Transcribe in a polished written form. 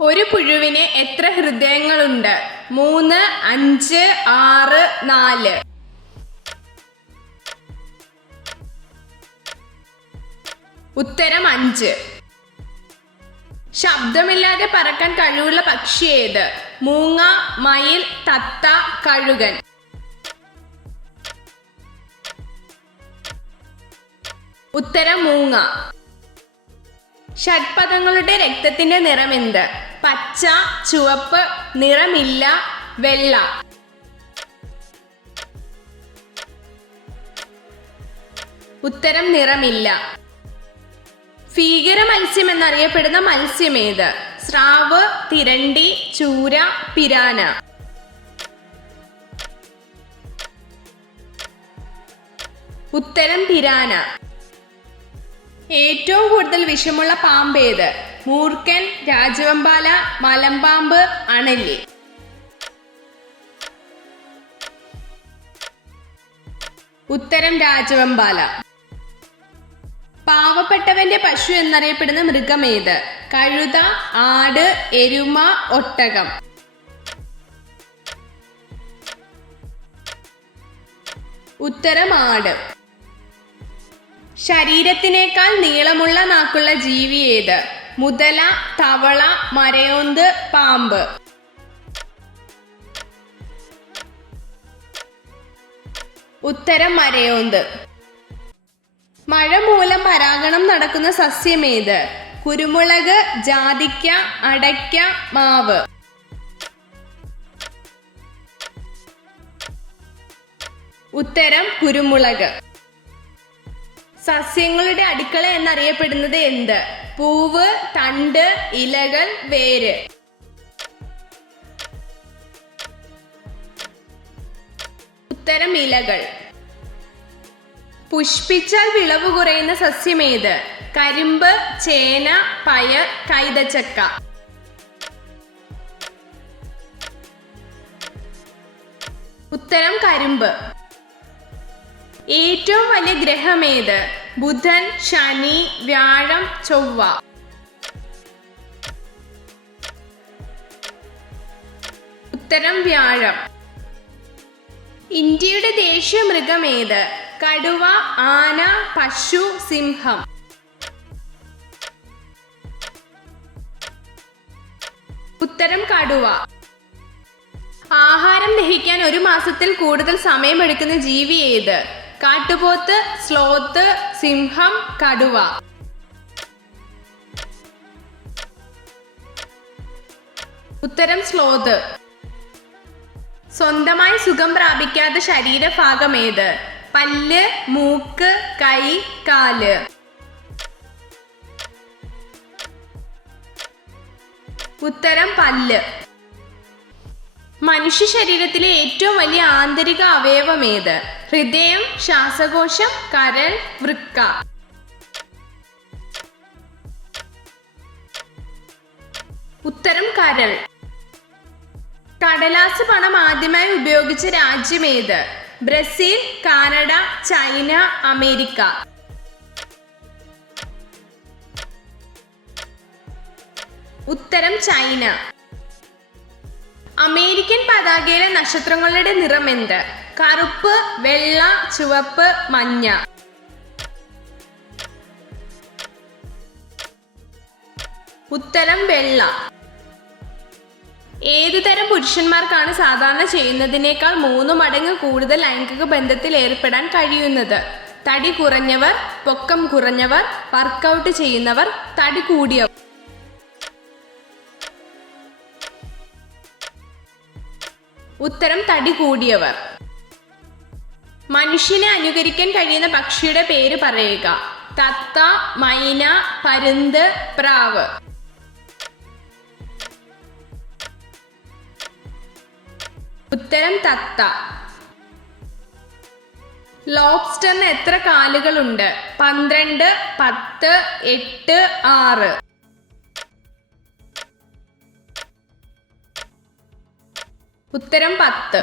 ഒരു പുഴുവിന് എത്ര ഹൃദയങ്ങളുണ്ട്? 3, 5, 6, 4. ഉത്തരം 5. ശബ്ദമില്ലാതെ പറക്കാൻ കഴിവുള്ള പക്ഷി ഏത്? മൂങ്ങ, മയിൽ, തത്ത, കഴുകൻ. ഉത്തരം മൂങ്ങ. ഷഡ്പദങ്ങളുടെ രക്തത്തിന്റെ നിറമെന്ത്? പച്ച, ചുവപ്പ്, നിറമില്ല, വെള്ള. ഉത്തരം നിറമില്ല. ഭീകര മത്സ്യം എന്നറിയപ്പെടുന്ന മത്സ്യം ഏത്? സ്രാവ്, തിരണ്ടി, ചൂര, പിരാന. ഉത്തരം പിരാന. ഏറ്റവും കൂടുതൽ വിഷമുള്ള പാമ്പ് ഏത്? മൂർഖൻ, രാജവെമ്പാല, മലമ്പാമ്പ്, അണലി. ഉത്തരം രാജവെമ്പാല. പാവപ്പെട്ടവന്റെ പശു എന്നറിയപ്പെടുന്ന മൃഗം ഏത്? കഴുത, ആട്, എരുമ, ഒട്ടകം. ഉത്തരം ആട്. ശരീരത്തിനേക്കാൾ നീളമുള്ള നാക്കുള്ള ജീവി ഏത്? മുതല, തവള, മരയോന്ത്, പാമ്പ്. ഉത്തരം മരയോന്ത്. മഴ മൂലം പരാഗണം നടക്കുന്ന സസ്യം ഏത്? കുരുമുളക്, ജാതിക്ക, അടയ്ക്ക, മാവ്. ഉത്തരം കുരുമുളക്. സസ്യങ്ങളുടെ അടുക്കള എന്നറിയപ്പെടുന്നത് എന്ത്? പൂവ്, തണ്ട്, ഇലകൾ, വേര്. ഉത്തരം ഇലകൾ. പുഷ്പിച്ചാൽ വിളവ് കുറയുന്ന സസ്യം ഏത്? കരിമ്പ്, ചേന, പയർ, കൈതച്ചക്ക. ഉത്തരം കരിമ്പ്. ഏറ്റവും വലിയ ഗ്രഹം ഏത്? ബുധൻ, ശനി, വ്യാഴം, ചൊവ്വ. ഉത്തരം വ്യാഴം. ഇന്ത്യയുടെ ദേശീയ മൃഗം ഏത്? കടുവ, ആന, പശു, സിംഹം. ഉത്തരം കടുവ. ആഹാരം ദഹിക്കാൻ 1 മാസത്തിൽ കൂടുതൽ സമയമെടുക്കുന്ന ജീവി ഏത്? കാട്ടുപോത്ത്, സ്ലോത്ത്, സിംഹം, കടുവ. ഉത്തരം സ്ലോത്ത്. സ്വന്തമായി സുഖം പ്രാപിക്കാത്ത ശരീരഭാഗം ഏത്? പല്ല്, മൂക്ക്, കൈ, കാല്. ഉത്തരം പല്ല്. മനുഷ്യ ശരീരത്തിലെ ഏറ്റവും വലിയ ആന്തരിക അവയവം ഏത്? ഹൃദയം, ശ്വാസകോശം, കരൾ, വൃക്ക. ഉത്തരം കരൾ. കടലാസ് പണം ആദ്യമായി ഉപയോഗിച്ച രാജ്യം ഏത്? Brazil, Canada, China, America. ഉത്തരം ചൈന. അമേരിക്കൻ പതാകയിലെ നക്ഷത്രങ്ങളുടെ നിറം എന്ത്? കറുപ്പ്, വെള്ള, ചുവപ്പ്, മഞ്ഞ. ഉത്തരം വെള്ള. ഏതുതരം പുരുഷന്മാർക്കാണ് സാധാരണ ചെയ്യുന്നതിനേക്കാൾ 3 മടങ്ങ് കൂടുതൽ ലൈംഗിക ബന്ധത്തിൽ ഏർപ്പെടാൻ കഴിയുന്നത്? തടി കുറഞ്ഞവർ, പൊക്കം കുറഞ്ഞവർ, വർക്കൗട്ട് ചെയ്യുന്നവർ, തടി കൂടിയവർ. ഉത്തരം തടി കൂടിയവർ. മനുഷ്യനെ അനുകരിക്കാൻ കഴിയുന്ന പക്ഷിയുടെ പേര് പറയുക. തത്ത, മൈന, പരുന്ത്, പ്രാവ്. ഉത്തരം തത്ത. ലോബ്സ്റ്ററിന് എത്ര കാലുകളുണ്ട്? 12, 10, 8, 6. ഉത്തരം 10.